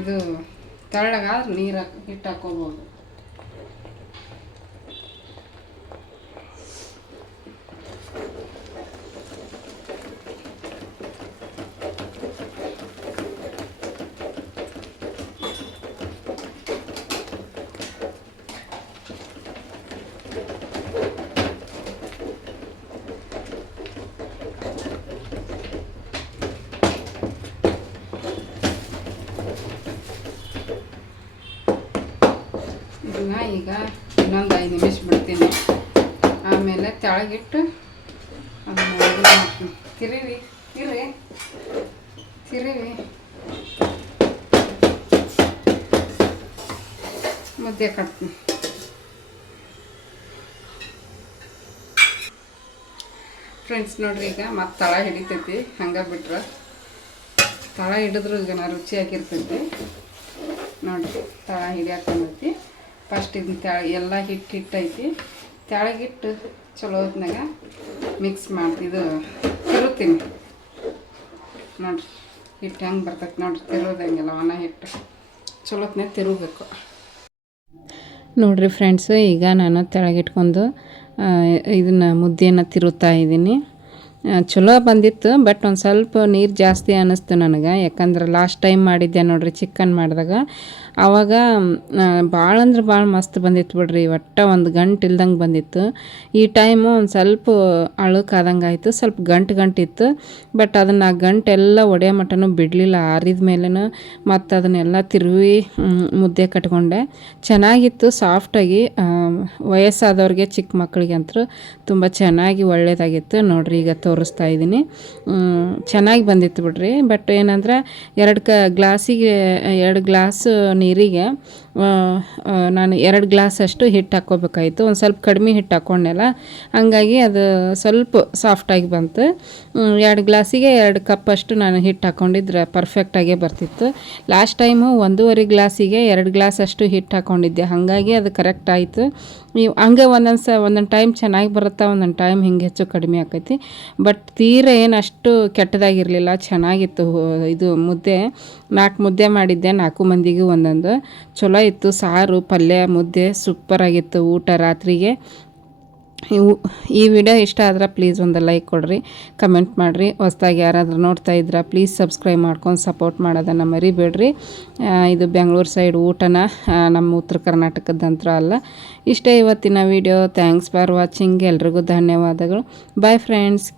ಇದು ತೆಳ್ಳಗಾದ್ರೆ ನೀರು ಹಿಟ್ಟು ಹಾಕ್ಕೋಬೋದು. ಇದನ್ನು ಈಗ ಇನ್ನೊಂದು 5 ನಿಮಿಷ ಬಿಡ್ತೀನಿ. ಆಮೇಲೆ ತೆಳಗಿಟ್ಟು ಅದನ್ನು ಹಾಕ್ತೀನಿ. ತಿರಿವಿ ಮುದ್ದೆ ಕಟ್ತೀನಿ. ಫ್ರೆಂಡ್ಸ್ ನೋಡ್ರಿ, ಈಗ ಮತ್ತೆ ತಳ ಹಿಡಿತೈತಿ. ಹಂಗೆ ಬಿಟ್ರೆ ತಳ ಹಿಡಿದ್ರೂ ಈಗ ರುಚಿಯಾಗಿರ್ತೈತಿ. ನೋಡಿರಿ ತಳ ಹಿಡಿಯಾಕಂದೈತಿ. ಫಸ್ಟ್ ಇದನ್ನ ಎಲ್ಲ ಹಿಟ್ಟೈತಿ, ತೆಳಗಿಟ್ಟು ಚಲೋ ಹೊತ್ನಾಗ ಮಿಕ್ಸ್ ಮಾಡ್ತಿದ್ದು ತಿರುತ್ತೀನಿ. ನೋಡಿರಿ ಹಿಟ್ಟು ಹೆಂಗೆ ಬರ್ತೈತೆ ನೋಡಿರಿ, ತಿರೋದಂಗೆಲ್ಲ ಒಣ ಹಿಟ್ಟು ಚಲೋ ಹೊತ್ನಾಗ ತಿರುಗಬೇಕು. ನೋಡಿರಿ ಫ್ರೆಂಡ್ಸು, ಈಗ ನಾನು ತೆಳಗಿಟ್ಕೊಂಡು ಇದನ್ನು ಮುದ್ದೆಯನ್ನು ತಿರುತ್ತಾ ಇದ್ದೀನಿ. ಚಲೋ ಬಂದಿತ್ತು, ಬಟ್ ಒಂದು ಸ್ವಲ್ಪ ನೀರು ಜಾಸ್ತಿ ಅನ್ನಿಸ್ತು ನನಗೆ. ಯಾಕಂದ್ರೆ ಲಾಸ್ಟ್ ಟೈಮ್ ಮಾಡಿದ್ದೆ ನೋಡಿರಿ ಚಿಕನ್ ಮಾಡಿದಾಗ, ಆವಾಗ ಭಾಳ ಅಂದ್ರೆ ಭಾಳ ಮಸ್ತ್ ಬಂದಿತ್ತು ಬಿಡ್ರಿ. ಒಟ್ಟು ಒಂದು ಗಂಟು ಇಲ್ದಂಗೆ ಬಂದಿತ್ತು. ಈ ಟೈಮು ಒಂದು ಸ್ವಲ್ಪ ಅಳುಕಾದಂಗೆ ಆಯಿತು, ಸ್ವಲ್ಪ ಗಂಟಿತ್ತು. ಬಟ್ ಅದನ್ನು ಗಂಟೆಲ್ಲ ಒಡೆಯೋ ಮಟನೂ ಬಿಡಲಿಲ್ಲ. ಆರಿದ ಮೇಲೂ ಮತ್ತು ಅದನ್ನೆಲ್ಲ ತಿರುವಿ ಮುದ್ದೆ ಕಟ್ಕೊಂಡೆ. ಚೆನ್ನಾಗಿತ್ತು, ಸಾಫ್ಟಾಗಿ. ವಯಸ್ಸಾದವ್ರಿಗೆ ಚಿಕ್ಕ ಮಕ್ಕಳಿಗೆ ಅಂತೂ ತುಂಬ ಚೆನ್ನಾಗಿ ಒಳ್ಳೆಯದಾಗಿತ್ತು. ನೋಡಿರಿ ಈಗ ತೋರಿಸ್ತಾ ಇದ್ದೀನಿ. ಚೆನ್ನಾಗಿ ಬಂದಿತ್ತು ಬಿಡ್ರಿ. ಬಟ್ ಏನಂದ್ರೆ 2 ಗ್ಲಾಸ್ ನೀರಿಗೆ ನಾನು 2 ಗ್ಲಾಸಷ್ಟು ಹಿಟ್ಟು ಹಾಕ್ಕೋಬೇಕಾಯಿತು. ಒಂದು ಸ್ವಲ್ಪ ಕಡಿಮೆ ಹಿಟ್ಟು ಹಾಕ್ಕೊಂಡೆಲ್ಲ, ಹಂಗಾಗಿ ಅದು ಸ್ವಲ್ಪ ಸಾಫ್ಟಾಗಿ ಬಂತು. 2 ಗ್ಲಾಸಿಗೆ 2 ಕಪ್ಪಷ್ಟು ನಾನು ಹಿಟ್ಟು ಹಾಕ್ಕೊಂಡಿದ್ರೆ ಪರ್ಫೆಕ್ಟಾಗೇ ಬರ್ತಿತ್ತು. ಲಾಸ್ಟ್ ಟೈಮು 1.5 ಗ್ಲಾಸಿಗೆ 2 ಗ್ಲಾಸಷ್ಟು ಹಿಟ್ಟು ಹಾಕ್ಕೊಂಡಿದ್ದೆ, ಹಾಗಾಗಿ ಅದು ಕರೆಕ್ಟ್ ಆಯಿತು. ನೀವು ಹಂಗೆ ಒಂದೊಂದು ಟೈಮ್ ಚೆನ್ನಾಗಿ ಬರುತ್ತೆ, ಒಂದೊಂದು ಟೈಮ್ ಹಿಂಗೆ ಹೆಚ್ಚು ಕಡಿಮೆ ಆಕೈತಿ. ಬಟ್ ತೀರ ಏನು ಅಷ್ಟು ಕೆಟ್ಟದಾಗಿರಲಿಲ್ಲ, ಚೆನ್ನಾಗಿತ್ತು. ಇದು ಮುದ್ದೆ 4 ಮುದ್ದೆ ಮಾಡಿದ್ದೆ, 4 ಮಂದಿಗೂ ಒಂದೊಂದು. ಚಲೋ ಇತ್ತು. ಸಾರು, ಪಲ್ಯ, ಮುದ್ದೆ ಸೂಪರಾಗಿತ್ತು ಊಟ ರಾತ್ರಿಗೆ. ಈ ವಿಡಿಯೋ ಇಷ್ಟ ಆದ್ರೆ ಪ್ಲೀಸ್ ಒಂದು ಲೈಕ್ ಕೊಡಿರಿ, ಕಮೆಂಟ್ ಮಾಡಿರಿ. ಹೊಸ್ದಾಗಿ ಯಾರಾದರೂ ನೋಡ್ತಾ ಇದ್ರೆ ಪ್ಲೀಸ್ ಸಬ್ಸ್ಕ್ರೈಬ್ ಮಾಡ್ಕೊಂಡು ಸಪೋರ್ಟ್ ಮಾಡೋದನ್ನು ಮರಿಬೇಡ್ರಿ. ಇದು ಬೆಂಗಳೂರು ಸೈಡ್ ಊಟನ, ನಮ್ಮ ಉತ್ತರ ಕರ್ನಾಟಕದಂತ್ರ ಅಲ್ಲ. ಇಷ್ಟೇ ಇವತ್ತಿನ ವಿಡಿಯೋ. Thanks for watching. ಎಲ್ರಿಗೂ ಧನ್ಯವಾದಗಳು. Bye friends.